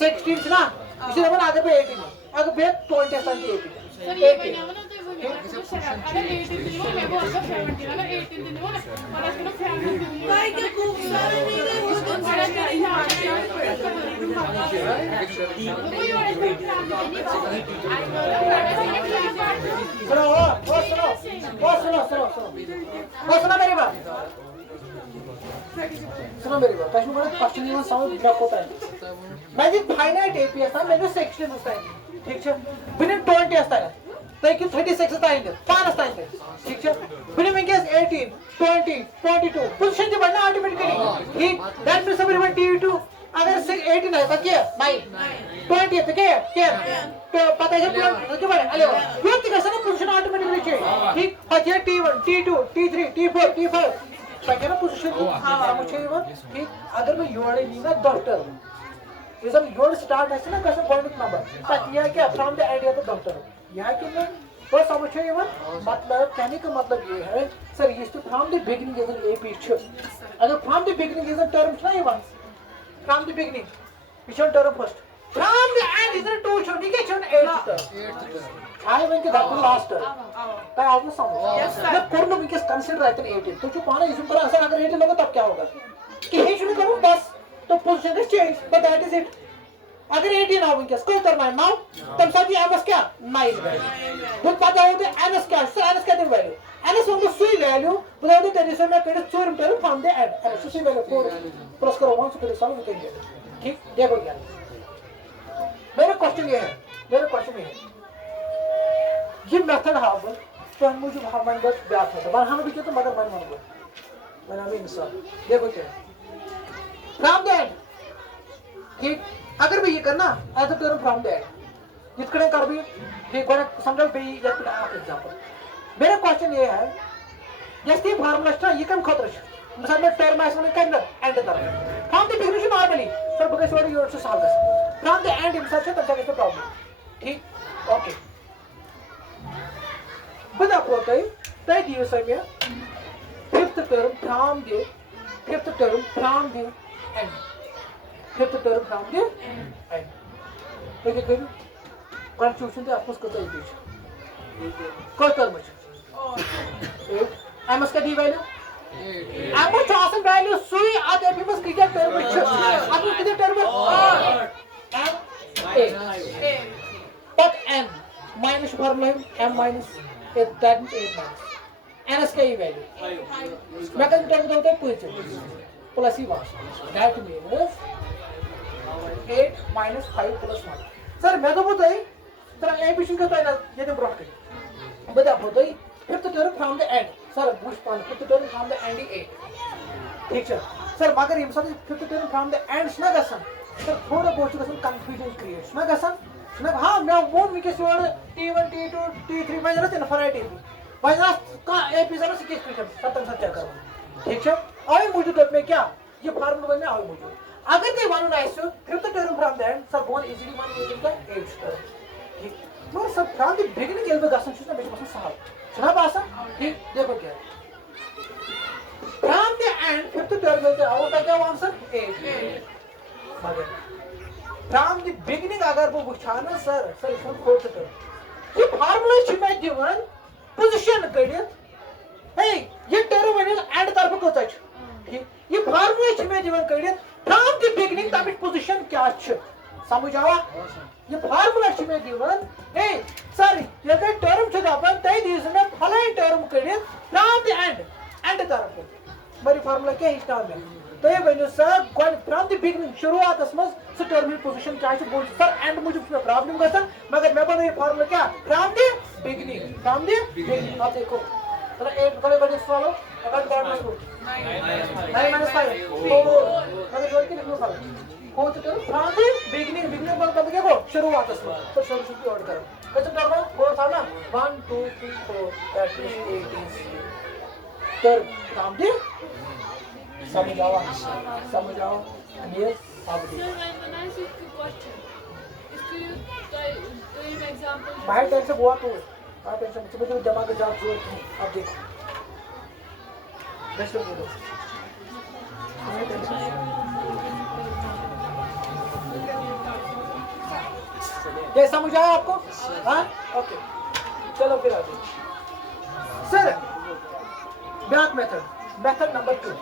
16 ना इसे अपन आगे पे 18 आगे पे पॉइंट है संख्या 18 Sir, ये बनिया बना तो ये अगर 18 दिन वो मैं वो आपका 17 अगर 18 दिन वो और इसको फैमिली दिन भाई क्या खूब सारे नहीं रहे वो तो सारा क्या यहाँ कोई और सुनो मेरी बात सुनो मेरी बात कश्मीर में क्वेश्चन ये साउंड ब्लॉक होता है मैं जी फाइनाइट एपीएस था मैंने सेक्शन होता है ठीक है बिना 20 असता है तो कि 36 असता है पांच असता है ठीक है बिना में केस 18 20 42 पोजीशन जो बढ़ना ऑटोमेटिकली ठीक दैट मींस समरी 22 अगर 18 है तो क्या 9 20 तो क्या तो पता है तो क्या बड़े अले वो तो कैसे ना पोजीशन ऑटोमेटिकली चेंज ठीक और ये T1 T2 T3 T4 T5 पहले ना पोजीशन समझे वो ठीक अगर मैं योड़े नहीं ना डॉक्टर ये सब योड़ स्टार्ट है ना कैसे पॉइंट नंबर तक यह क्या फ्रॉम द आइडिया तो डॉक्टर यहाँ के में वो समझे ये मतलब कहने का मतलब ये है सर ये तो from the beginning is an AP अगर from the beginning is a term ना ये one from the beginning which one term first from the end is a two should be get on 8th term I when के that last term मैं आपको समझ जब corona में किस consider रहते हैं 18 तो जो पाना इसमें पर असर अगर 18 होगा तब क्या होगा कि ही शुरू करूं बस तो position is change but that is it अगर 18 आओ इनके कोई करना है नाउ तब साथ ही एमएस क्या 9 वैल्यू वो पता होते एनएस क्या सर एनएस क्या दिन वैल्यू एनएस होगा सुई वैल्यू बता दो तेरे से मैं कहीं चोर term from the and NS सुई वैल्यू 4 प्लस करो 1 से सॉल्व करेंगे ठीक देखो क्या मेरा क्वेश्चन ये है ये मेथड हाफ तो हम मुझे हमारे बस ब्याह होता बार हम भी कहते मगर मन मन को मैंने अभी मिसाल देखो क्या फ्रॉम द एंड ठीक अगर भी ये करना as a term from the end जितने कर भी ठीक बड़ा समझो भी या एग्जांपल मेरा क्वेश्चन ये है जैसे फार्मूला स्टा ये कम खतरा है मिसाल में टर्म ऐसे में करना एंड कर from the beginning normally sir बगे सॉरी योर से सॉल्व कर फ्रॉम द एंड इन सच तब तक प्रॉब्लम ठीक ओके बता पोते तय दियो समय fifth term from the end fifth term from the and तो क्या करूं कंफ्यूजन तो आपको कत है कोई टर्म है एमएस का डी वैल्यू एमएस चासन वैल्यू सुई आद एमएस कितना टर्म है आपको कितना टर्म है ए but n minus formula m minus 8, that means 8 minus n is क्या value मैं कहता हूँ तो positive plus ही बात that means 8 minus 5 plus 1 sir मैं तो बताई तेरा a भी शुरू करता है ना ये तो ब्रॉड कर बता बताई fifth term from the end sir Bush पान fifth term from the end 8 ठीक है सर मगर ये सब fifth term from the end ना गसन सर थोड़ा बहुत गसन confusion creates ना गसन ना हाँ मैं वो मिके सोड T1 T2 T3 में जरा इनफिनिटी भाई ना का ए पी जरा सिक्स क्वेश्चन सत्तर सत्तर करो ठीक है आवे मौजूद में क्या ये फार्मूला में आवे मौजूद अगर ते one nice fifth term from the end sir bone easily one ये का 8 term ठीक मगर सब फ्रॉम द बिगिनिंग एल्बे गसन ना बेच बस सहाल सुना पासा ठीक देखो क्या from the end fifth term में आउट आ गया आंसर 8 मगर from the beginning अगर वो बुझाना सर इसमें फोर्थ term ये फार्मूला छ मैं दिवन पोजीशन कडित हे ये टर्म वन एंड तरफ कोता छ ठीक ये फार्मूला छ मैं दिवन कडित from the beginning तब पोजीशन क्या छ समझ आवा ये फार्मूला छ मैं दिवन हे सर ये टर्म छ अपन तय दिस में फलाइन टर्म कडित from the end तरफ मेरी फार्मूला क्या है स्टार में तो ये बनो सर फ्रॉम द बिगिनिंग शुरुआत में सो टर्मिनल पोजीशन क्या है बोल सर एंड मुझे उसमें प्रॉब्लम गसन मगर मैं बनो ये फार्मूला क्या फ्रॉम द बिगिनिंग आप देखो चलो 8 कले बजे सवालो अगर गॉड में 9 minus 5 मगर जोड़ के लिखो सर हो तो फ्रॉम द बिगिनिंग मतलब क्या को शुरुआत में तो शुरू की ऑर्डर करो कैसे करना फोर था ना 1 2 3 4 दैट इज 18 तो फ्रॉम द समझाओ क्लियर आप Sir, when I see the question, is to you example. बाहर टेंशन हुआ तो आप टेंशन मुझे दिमाग में जाग जोर नहीं आप देखो बेस्ट बोलो ये समझ आया आपको हाँ ओके चलो फिर आगे sir back method number 2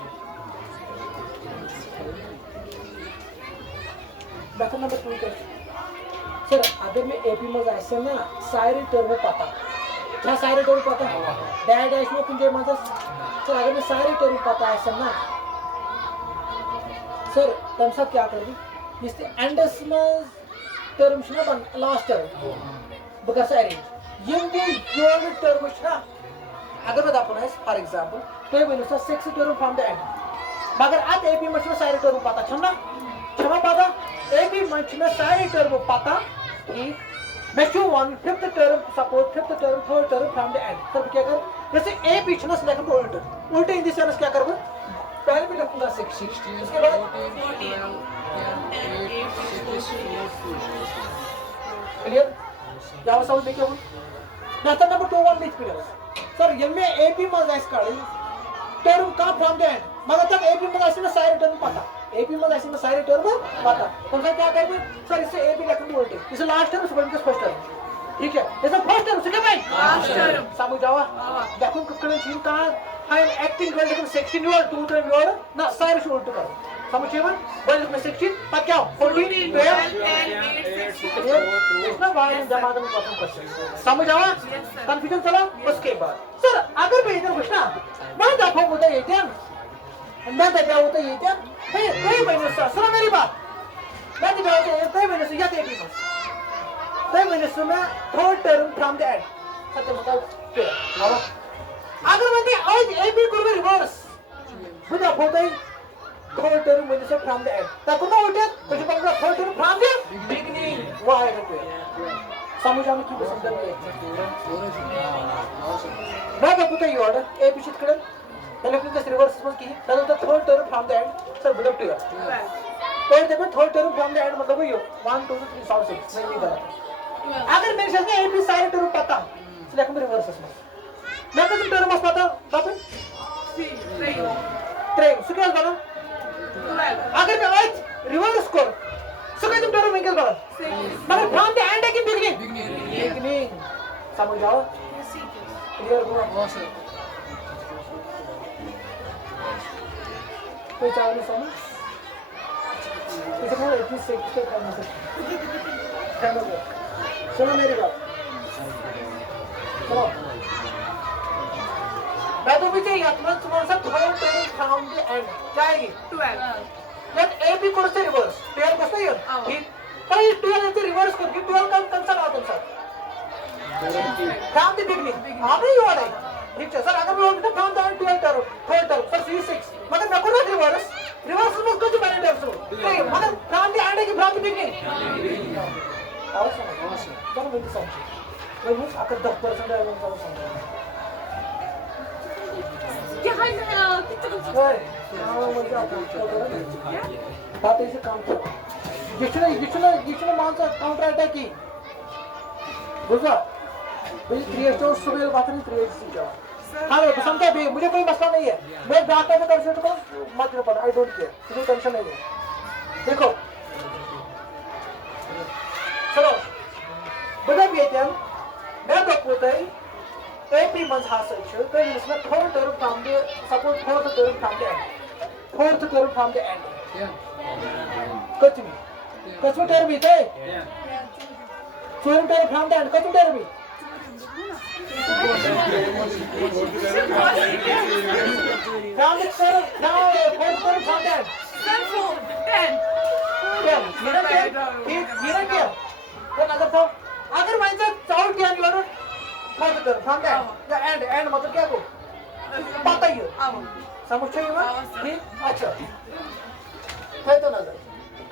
method number 2 क्या सर अगर मैं एपी में ऐसे ना सारे टर्म पता क्या सारे टर्म पता डैश डैश में कुछ मतलब सर अगर मैं सारे टर्म पता ऐसे ना सर तब सब क्या कर दी इससे एंडस में टर्म ना बन लास्ट टर्म बगैर सारे ये जो टर्म ना अगर मैं आपको ना फॉर एग्जांपल तो ये बोलो sir 6 term from the end मगर आप एपी में सारे टर्म पता छना क्षमा पता एपी में सारे टर्म पता ठीक मैं show one fifth term suppose fifth term third term from the and तब क्या कर जैसे ए पीछे ना लिखूंगा उल्टे इन दिस सेंस क्या करूंगा पहले भी लिखूंगा 16 इसके बाद क्लियर क्या समझ में क्या मेथड नंबर 2 1 लिख पड़ेगा सर ये में एपी में ऐसे काढी टर्म का फ्रॉम द एंड मगर तब एपी में ऐसे सारे टर्म पता एपी में ऐसे सारे टर्म पता तो सर क्या करेंगे सर इससे एपी लिखूंगा उल्टे इसे लास्ट टर्म से बनकर फर्स्ट टर्म ठीक है जैसे फर्स्ट टर्म सुने भाई लास्ट टर्म समझ जाओ देखो कितने चीज का आई एम एक्टिंग वेल लेकिन 16 वर्ड 2 टर्म वर्ड ना सारे से उल्टा करो समझिए मन वन में 16 पर क्या 14 12 इसमें वाले दिमाग में प्रॉब्लम क्वेश्चन समझ आवा कंफ्यूजन चला उसके बाद सर अगर मैं इधर घुसना मैं दफा होता ये क्या मैं दफा होता ये क्या हे कोई मैंने सुनो मेरी बात मैं दफा होता ये कोई मैंने या तेरी बस कोई मैंने सुना third term from the and सत्य बताओ आवा अगर मैं आज एबी को रिवर्स मुझे होता है थर्ड टर्म मैंने से फ्रॉम द एंड ताको ना उल्टे कुछ पंगा third term from the beginning वाई होते समझ आने की पसंद है मैं बताता हूं ऑर्डर ए पी शिट करें पहले अपने इस रिवर्स में की पहले तो third term from the end sir बुलेट टू तो जब third term from the end मतलब यो 1 2 3 4 6 नहीं ये गलत अगर मेरे साथ में ए पी सारे टर्म पता सिलेक्ट में रिवर्स में मैं तो टर्म पता तब 3 सुकेल बना अगर मैं आज रिवर्स कर सुकेल तुम टर्म इंगल बना मगर फ्रॉम द एंड है कि बिगिनिंग समझ आओ क्लियर हुआ कोई चावल समझ इसे पूरा इतनी सेक्टर करने से सुनो मेरी बात, सुनो मैं तो मुझे याद में तुम्हारे साथ third term from the end क्या आएगी 12 let A B course reverse 12 कसं येईल ठीक पण 12 याचे रिवर्स कर 12 का कंसा नाव तुमचा फ्रॉम द बिगिनिंग आम्ही येणार आहे ठीक है सर अगर मैं बोलता from the 12 term third term sir C6 मगर नको ना रिवर्स रिवर्स में कुछ बने टर्म्स ठीक है मगर फ्रॉम द एंड है कि फ्रॉम द बिगिनिंग आवश्यक चलो मुझे समझ मैं मुझे अगर 10% है मैं चलो समझ क्या है कितना बात ऐसे काम कर जिसने मानसा काउंटर अटैक की बुझा मुझे क्रिएटर सुबह बात नहीं क्रिएट सी जाओ हाँ समझा भी मुझे कोई मसला नहीं है मैं डाटा में कर सकता हूँ मत पड़ा आई डोंट केयर मुझे टेंशन नहीं है देखो चलो बता भी है मैं तो पूछता ही AP months hasil chu then is not third term from the suppose fourth term from the end kachmi term bhi the fourth term from the end kachmi term bhi from the term now fourth term from the end Sir, 10 ये क्या then अगर तो अगर मान जा चाउट क्या नहीं वाला fourth term from the end मतलब क्या को पता ही है समझ चाहिए ना ठीक अच्छा है तो नजर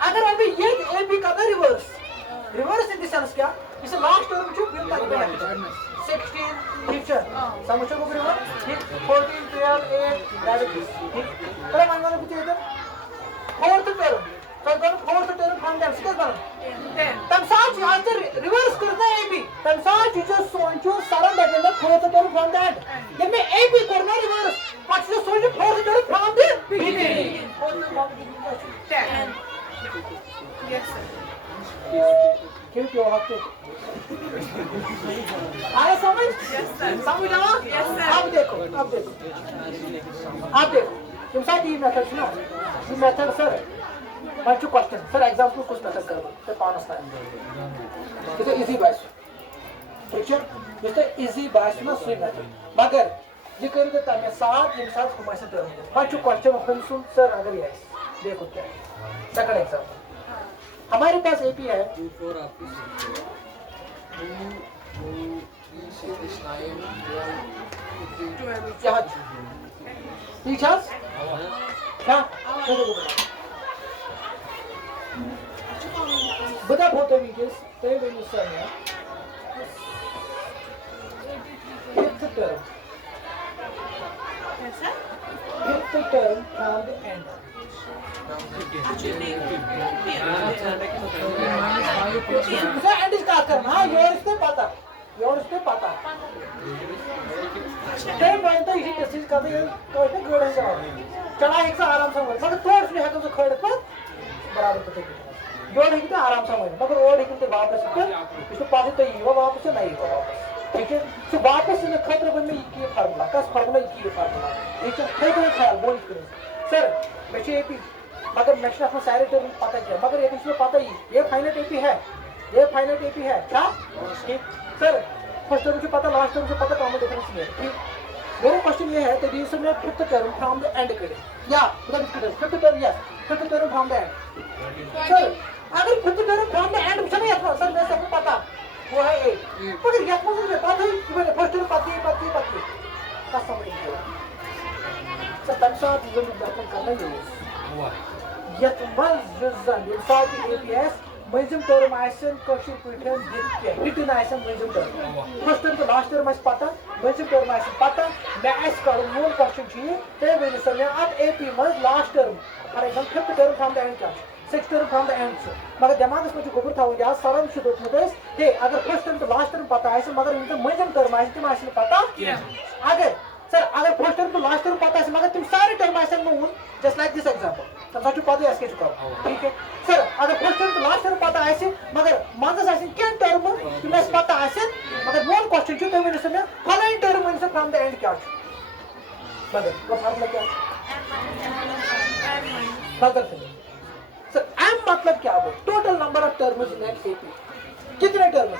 अगर अभी ये ए बी का रिवर्स इन द सेंस क्या इसे लास्ट टर्म जो बिल तक में 16 ठीक है समझ को रिवर्स ठीक 14 12 8 दैट इज ठीक पर मान लो कुछ इधर फोर्थ टर्म तो fourth term from the scale पर 10 तब साथ यहाँ से रिवर्स करना है भी तब साथ जो सोचो सारा बैठेगा फोर्थ टर्म फ्रॉम दैट जब मैं ए बी करना रिवर्स पांच जो सोचो fourth term from the beginning 10 yes sir क्यों क्यों आपको आया समझ yes sir समझ आया Yes, sir. अब देखो तुम साथ ये मेथड सुनो ये मेथड सर मैं जो क्वेश्चन सर एग्जांपल कुछ मेथड करो तो कौन सा है तो इजी बात ठीक है ये इजी बात ना सुन मेथड मगर ये कर देता मैं साथ एक साथ घुमा से करूंगा मैं जो क्वेश्चन हम सुन सर अगर ये देखो क्या सेकंड एग्जांपल हमारे पास एपी है 2 4 आपकी 2 3 6 9 12 यहाँ ठीक है क्या बता बहुत वीडियोस ते वेनी समय fifth term कैसा fifth term from the end मुझे एंड इसका करना हाँ योर इससे पता टाइम पॉइंट तो इसी टेस्ट का भी कोई नहीं गड़ है चला एक से आराम से मगर तोड़ से है तो खड़ पर बराबर तो जोड़ है कि आराम से मगर और एक तो वापस इसको पास तो ये वापस नहीं होगा ठीक है तो वापस इन खतर बन में ये फार्मूला कस फार्मूला ये फार्मूला ठीक है फिर कोई ख्याल बोल करें सर मुझे एपी मगर नेक्स्ट अपना सारे टर्म पता क्या मगर ये इसमें पता ही ये फाइनाइट एपी है क्या ठीक सर फर्स्ट टर्म से पता लास्ट टर्म से पता कॉमन डिफरेंस नहीं है ठीक मेरा क्वेश्चन ये है कि दिस में fifth term from the end करें या मतलब fifth term yes fifth term from the end sir अगर fifth term from the end चलिए सर मैं सबको पता वो है एक मगर यस मुझे पता है कि मैंने फर्स्ट टर्म पता का समझ नहीं सर तब साथ जो मैं करना है यत मज जन साथ एपीएस मजम टर्म आसन कशर पटन हिटन आसन मजम टर्म फर्स्ट टर्म तो लास्ट टर्म आस पता मजम टर्म आसन पता मैं आस कर मूल क्वेश्चन छी ते वन सर मैं अब एपी मज last term for example fifth term from the end क्या sixth term from the end मगर दिमागस में गोबर था या सरम छ दोतमत हे अगर फर्स्ट टर्म तो लास्ट टर्म पता आस मगर उनके मजम टर्म आस तुम आस पता अगर सर अगर फर्स्ट टर्म तो लास्ट टर्म पता है मगर तुम सारे टर्म आस में जस्ट लाइक दिस एग्जांपल तब साथ पता है इसके चुका ठीक है सर अगर फर्स्ट टर्म तो लास्ट टर्म पता है मगर मानस आस कैन टर्म तुम्हें पता है मगर वन क्वेश्चन छ तो मैंने समय following term in from the end क्या मगर वो फार्मूला क्या मगर सर एम मतलब क्या है total number of terms in an AP कितने टर्म है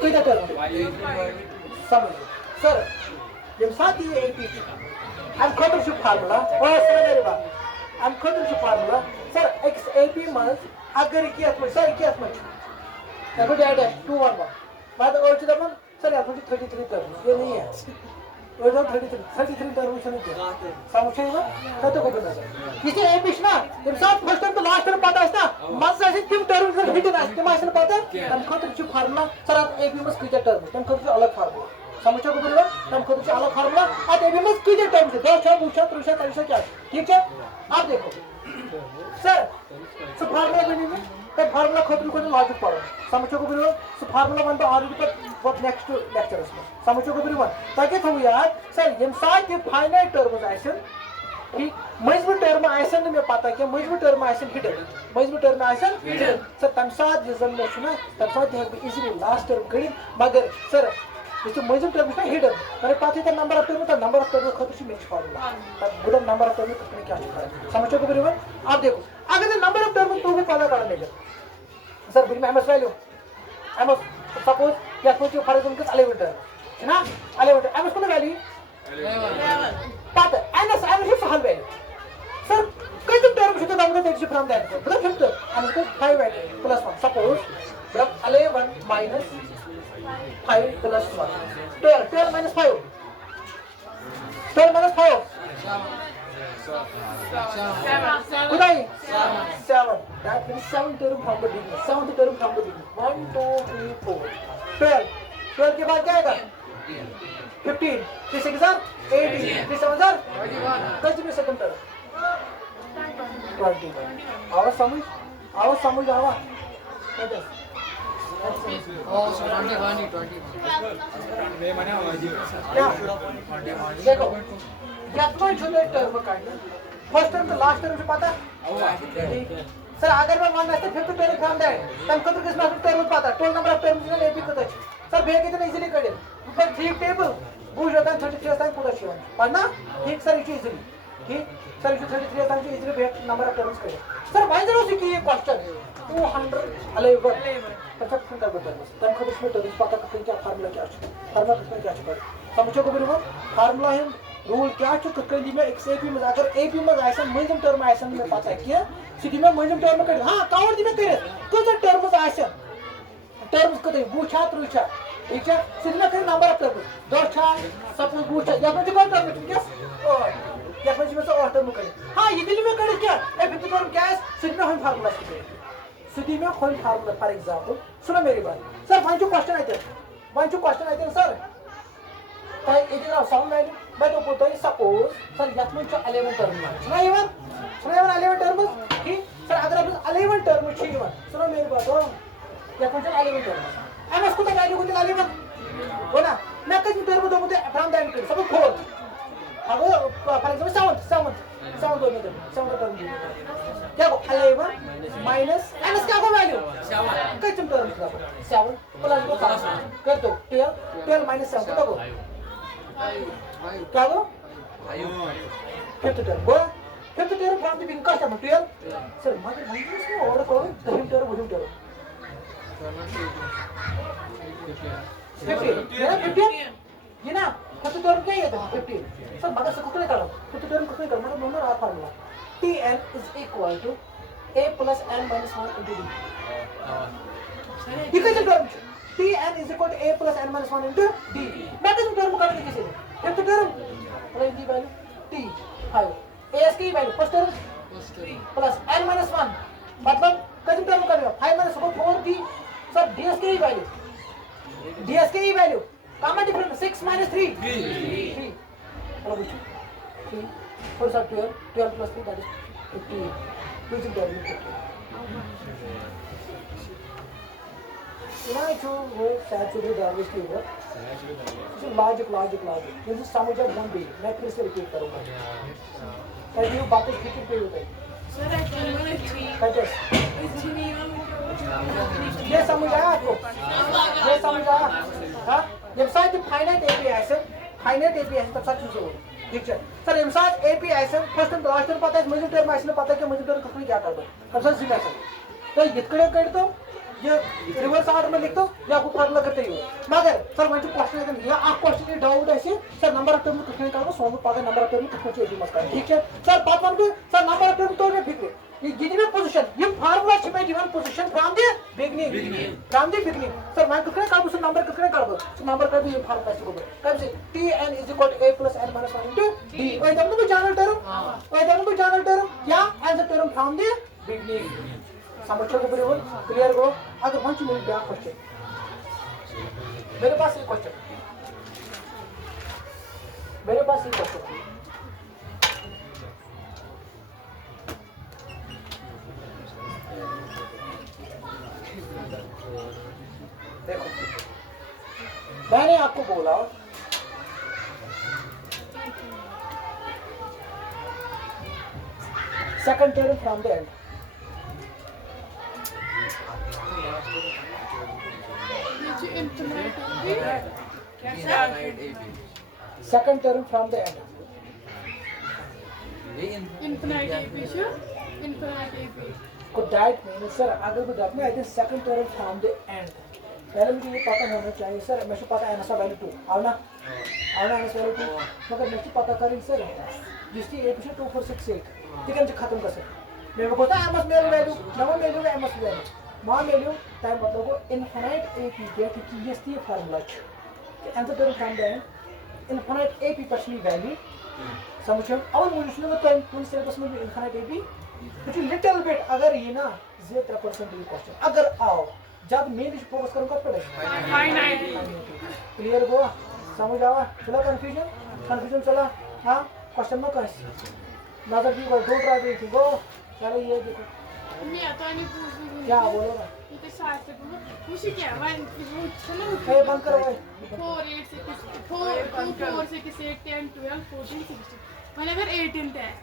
कितने टर्म समझ सर ये साथ ही AP I'm going to formula और सर मेरे बात I'm going to formula sir x AP मज अगर क्या तुम्हें सर क्या तुम्हें अगर डेट है 2 1 1 बाद और चीज़ अपन सर यहाँ थोड़ी 33 टर्म ये नहीं है और जो 33 टर्म से नहीं क्या समझे ना कतो को पता है इसे AP ना जब साथ फर्स्ट टर्म तो लास्ट टर्म पता है ना मज ऐसे तीन टर्म से हिट ना इसके मायने पता है हम going to formula सर आप AP मज कितना टर्म हम going to अलग फार्मूला समझो को बोलवा हम खुद से अलग फार्मूला आज एबी में कितने टाइम से 2 6 पूछा 3 6 4 क्या ठीक है आप देखो सर सो फार्मूला बनेगी तो फार्मूला खुद को लॉजिक पढ़ो समझो को बोलवा सो फार्मूला वन तो ऑलरेडी पर व्हाट नेक्स्ट लेक्चर में समझो को बोलवा ताकि तो यार सर ये साथ ये फाइनाइट टर्म आइसन ठीक मजबूत टर्म आइसन में पता क्या मजबूत टर्म आइसन हिडन मजबूत टर्म आइसन हिडन सर तम साथ रिजन में सुना तम साथ है इजीली लास्ट टर्म करी मगर सर इससे मजबूत टर्म है हिडन मैंने पाती था नंबर ऑफ टर्म तो नंबर ऑफ टर्म खुद से मिक्स फार्मूला तब बुरा नंबर ऑफ टर्म कितने क्या लिखा है समझो को बराबर आप देखो अगर नंबर ऑफ टर्म तो भी पता करने का सर बिल में एमएस वैल्यू एमएस सपोज या कुछ फॉर एग्जांपल 11 टर्म है ना 11 टर्म एमएस को वैल्यू 11 पता एनएस एमएस हल वैल्यू सर कितने टर्म से तो हमको देखिए फ्रॉम दैट मतलब फिफ्थ एमएस को 5 वैल्यू प्लस 1 सपोज जब 11 minus 5 plus 1 12 minus 5 12 minus 5 good eye 7 that means 7 term from the beginning 7 term from the beginning 1 2 3 4 12 के बाद क्या आएगा 15 3 6 18 3 7 कितने सेकंड टर्म 20 आवाज समझ आवा देखो कितना छोटे टर्म काटना फर्स्ट टर्म तो लास्ट टर्म से पता सर अगर मैं मान लेते फिफ्थ टर्म फ्रॉम दैट तब कतो किस नंबर टर्म पता टोटल नंबर ऑफ टर्म्स ने एपी कतो सर बे कितने इजीली करें ऊपर 3 टेबल बुझ होता है 33 तक पूरा शिवन पढ़ना ठीक सर इजीली ठीक सर 33 तक इजीली बे नंबर ऑफ टर्म्स करें सर भाई जरा सी की क्वेश्चन 211 परफेक्ट फिंगर बता बस तब खुद इसमें टर्म्स पता करते क्या फार्मूला क्या है फार्मूला किसमें क्या है समझो को बराबर फार्मूला है रूल क्या है कुछ में एक एपी में अगर एपी में आइसन मजम टर्म आइसन में पता है क्या सिटी में मजम टर्म कर हां काउंट दी में करे कुछ टर्म्स आइसन टर्म्स को बुछा त्रुछा ठीक है सिटी में कर नंबर ऑफ टर्म्स दोछा सपोज बुछा या कुछ का टर्म क्या या कुछ में से और टर्म करे हां ये दिल में करे क्या ए फिफ्थ टर्म क्या है सिटी में हम फार्मूला सिटी में कोई फार्मूला फॉर एग्जांपल सुनो मेरी बात सर वन टू क्वेश्चन आते हैं सर ताई इधर साउंड वैल्यू मैं तो बोलता हूं सपोज सर यत में 11 टर्म सुना 11 टर्म ठीक सर अगर आप 11 टर्म छी सुनो मेरी बात हो यत में 11 टर्म एमएस को तो वैल्यू को 11 हो ना मैं कितने टर्म दो बोलते फ्रॉम दैट कर सब 4 अब फॉर एग्जांपल 7 दो में 7 टर्म क्या को 11 माइनस एमएस क्या को वैल्यू 7 कितने टर्म 7 प्लस 2 कर दो 12 माइनस 7 कितना को क्या वो fifth term from the beginning कस्ट 12 सर मगर माइनस में और करो सेकंड टर्म वही टर्म 15 ये ना फिफ्थ टर्म क्या है 15 सर मगर से कितने करो फिफ्थ टर्म कितने करो मतलब नंबर आ formula tn is equal to a plus n minus 1 into d ये कैसे term tn is equal to a plus n minus 1 into d मैं कैसे टर्म करने कैसे फिफ्थ टर्म प्लस दी वैल्यू t 5 as की value first term plus n minus 1 मतलब कैसे term करेगा 5 minus 4 d सब ds की value common difference 6 minus 3 3 hello बच्चों 3 4 सब 12 plus 3 that is 15 using the you know to saturate the average figure so logic this is sum of one day मैं फिर से रिपीट करूंगा ताकि ये बातें ठीक पे होते सर एक्चुअली मैंने 3 ये समझ आया आपको ये समझ आया हां जब साथ फाइनाइट एपी है तब सब चीजें हो ठीक है सर इन साथ एपी है फर्स्ट एंड लास्ट पता है मुझे टर्म आइसने पता है कि मुझे टर्म कितनी क्या कर दो कंसेंसस तो इतने कर दो ये रिवर्स ऑर्डर में लिख दो या आपको फॉर्मूला करते ही हो मगर सर मुझे क्वेश्चन या आप क्वेश्चन डाउट ऐसे सर नंबर ऑफ टर्म कितने निकालो सोम पागा नंबर ऑफ टर्म कितने चाहिए मत कर ठीक है सर बात मान के सर नंबर ऑफ टर्म तो में फिक्र ये गिवन पोजीशन ये फार्मूला छ में given position from the beginning sir मैं कितने काढू सर नंबर कितने काढू सर नंबर का भी ये फार्मूला से होगा कब से tn = a + n - 1 * d ओए दम को जानल टर्म या as a term from the beginning समझो को बराबर क्लियर हो अगर मंच मेरी ब्याह क्वेश्चन मेरे पास एक क्वेश्चन देखो मैंने आपको बोला second term from the and second term from the end Infinite AP şu. Infinite AP. को दैट मीन सर अगर भी आपने I think second term from the and पहले मुझे ये पता होना चाहिए सर मुझे पता है ना वैल्यू 2 आवना एनएस वैल्यू 2 मगर मुझे पता करें सर जिसकी ए पिछले 2468 ठीक है मुझे खत्म कर सर मेरे को पता है एमएस मेरे वैल्यू नवा वैल्यू का एमएस वैल्यू मां वैल्यू टाइम मतलब को इनफिनिट एपी गेट की ये सी फार्मूला कि and term from the and infinite AP personal value समझो और मुझे में टाइम कौन से बस में इनफिनिट एपी कुछ लिटिल बिट अगर ये ना 0% ये क्वेश्चन अगर आओ जब मैं इस फोकस करूंगा पड़ेगा Finite. क्लियर हुआ समझ आवा चला कंफ्यूजन चला हां क्वेश्चन में कैसे नजर की को डोंट ट्राई टू गो चलो ये देखो मी आता आणि पूछून क्या बोलोगा इथे शास्त्र को खुशी क्या वन चलो ए बंद करो भाई 4 8 6 4 2 4 6 8 10 12 14 16 whenever 18th है